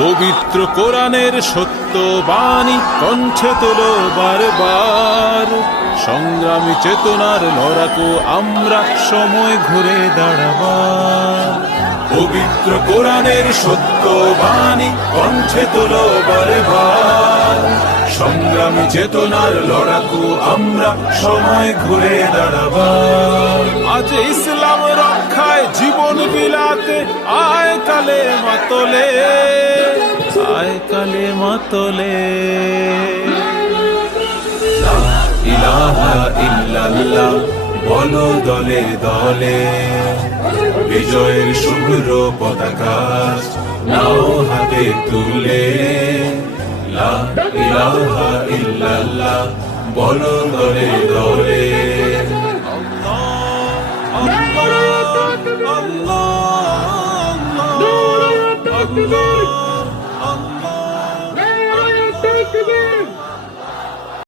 পবিত্র কোরআনের সত্য বাণী কণ্ঠে তোলো বারবার, সংগ্রামী চেতনার লড়াকু আমরা সময় ঘুরে দাঁড়াবার। পবিত্র কোরআনের সত্য বাণী কণ্ঠে তোলো বারবার, সংগ্রামী চেতনার লড়াকু আমরা সময় ঘুরে দাঁড়াবার। আজ ইসলাম রক্ষায় জীবন বিলাতে আয় কালে মাতলে, আয় কালে মাতলে। লা ইলাহা ইল্লাল্লাহ বলো দলে দলে, বিজয়ের শুভ্র পতাকা নাও হাতে তুলে। লা ইলাহা ইল্লাল্লাহ বলো দলে দলে। আল্লাহ আল্লাহ আল্লাহ আল্লাহ।